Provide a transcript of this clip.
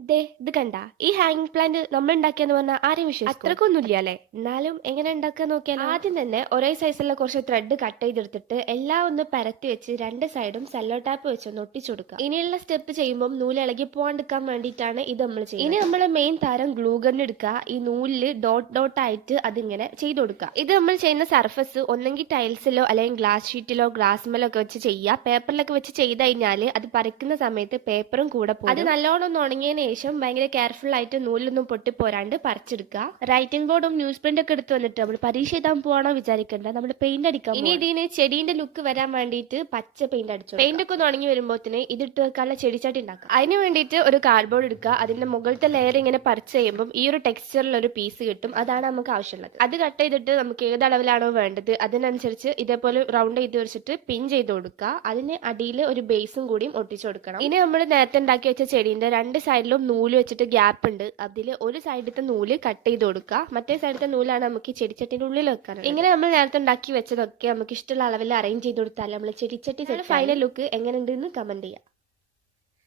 ഇത് കണ്ട ഈ ഹാങ്ങിങ് പ്ലാന്റ് നമ്മൾ ഉണ്ടാക്കിയെന്ന് പറഞ്ഞാൽ ആരെയും വിശ്വസിക്കും അത്രക്കൊന്നുമില്ല അല്ലേ? എന്നാലും എങ്ങനെ ഉണ്ടാക്കുക നോക്കിയാൽ ആദ്യം തന്നെ ഒരേ സൈസുള്ള കുറച്ച് ത്രെഡ് കട്ട് ചെയ്തെടുത്തിട്ട് എല്ലാം ഒന്ന് പരത്തി വെച്ച് രണ്ട് സൈഡും സെല്ലോ ടാപ്പ് വെച്ച് ഒന്ന് ഒട്ടിച്ചു കൊടുക്കുക. ഇനിയുള്ള സ്റ്റെപ്പ് ചെയ്യുമ്പോൾ നൂല് ഇളകി പോകാണ്ടിരിക്കാൻ വേണ്ടിയിട്ടാണ് ഇത് നമ്മൾ ചെയ്യുന്നത്. ഇനി നമ്മളെ മെയിൻ താരം ഗ്ലൂ ഗൺ എടുക്കുക. ഈ നൂലില് ഡോട്ട് ഡോട്ട് ആയിട്ട് അതിങ്ങനെ ചെയ്ത് കൊടുക്കുക. ഇത് നമ്മൾ ചെയ്യുന്ന സർഫസ് ഒന്നെങ്കിൽ ടൈൽസിലോ അല്ലെങ്കിൽ ഗ്ലാസ് ഷീറ്റിലോ ഗ്ലാസ്മേലോ ഒക്കെ വെച്ച് ചെയ്യുക. പേപ്പറിലൊക്കെ വെച്ച് ചെയ്ത് കഴിഞ്ഞാൽ അത് പറിക്കുന്ന സമയത്ത് പേപ്പറും കൂടെ പോകും. അത് നല്ലോണം ഒന്ന് ഉണങ്ങിയതിന് ശേഷം ഭയങ്കര കെയർഫുൾ ആയിട്ട് നൂലൊന്നും പൊട്ടിപ്പോരാണ്ട് പറിച്ചെടുക്കുക. റൈറ്റിംഗ് ബോർഡും ന്യൂസ് പ്രിന്റ് ഒക്കെ എടുത്ത് വന്നിട്ട് നമ്മൾ പരീക്ഷ എഴുതാൻ പോവാണോ വിചാരിക്കണ്ട, നമ്മൾ പെയിന്റ് അടിക്കാം. ഇനി ഇതിന് ചെടീന്റെ ലുക്ക് വരാൻ വേണ്ടിയിട്ട് പച്ച പെയിന്റ് അടിച്ചു. പെയിന്റ് ഒക്കെ ഒന്ന് ഉണങ്ങി വരുമ്പോഴത്തേന് ഇതിട്ട് വെക്കാനുള്ള ചെടിച്ചാട്ടി ഉണ്ടാക്കാം. അതിന് വേണ്ടിയിട്ട് ഒരു കാർഡ്ബോർഡ് എടുക്കുക. അതിന്റെ മുകളിലത്തെ ലെയർ ഇങ്ങനെ പറിച്ച് ചെയ്യുമ്പോൾ ഈ ഒരു ടെക്സ്ചറിൽ ഒരു പീസ് കിട്ടും. അതാണ് നമുക്ക് ആവശ്യമുള്ളത്. അത് കട്ട് ചെയ്തിട്ട് നമുക്ക് ഏത് അളവിലാണോ വേണ്ടത് അതിനനുസരിച്ച് ഇതേപോലെ റൗണ്ട് ചെയ്ത് വെച്ചിട്ട് പിൻ ചെയ്ത് കൊടുക്കുക. അതിന് അടിയിൽ ഒരു ബേസും കൂടിയും ഒട്ടിച്ചു കൊടുക്കണം. ഇനി നമ്മൾ നേരത്തെ ഉണ്ടാക്കി വെച്ച ചെടീന്റെ രണ്ട് സൈഡിലും നൂല് വെച്ചിട്ട് ഗ്യാപ്പ് ഉണ്ട്. അതിൽ ഒരു സൈഡിലത്തെ നൂല് കട്ട് ചെയ്ത് കൊടുക്കുക. മറ്റേ സൈഡിലത്തെ നൂലാണ് നമുക്ക് ചെടിച്ചട്ടിന്റെ ഉള്ളിൽ വെക്കാറുള്ളത്. ഇങ്ങനെ നമ്മൾ നേരത്തെ ഉണ്ടാക്കി വെച്ചതൊക്കെ നമുക്ക് ഇഷ്ടമുള്ള അളവിൽ അറേഞ്ച് ചെയ്ത് കൊടുത്താൽ നമ്മൾ ചെടിച്ചട്ടി ഫൈനൽ ലുക്ക് എങ്ങനെയുണ്ടെന്ന് കമന്റ് ചെയ്യാം.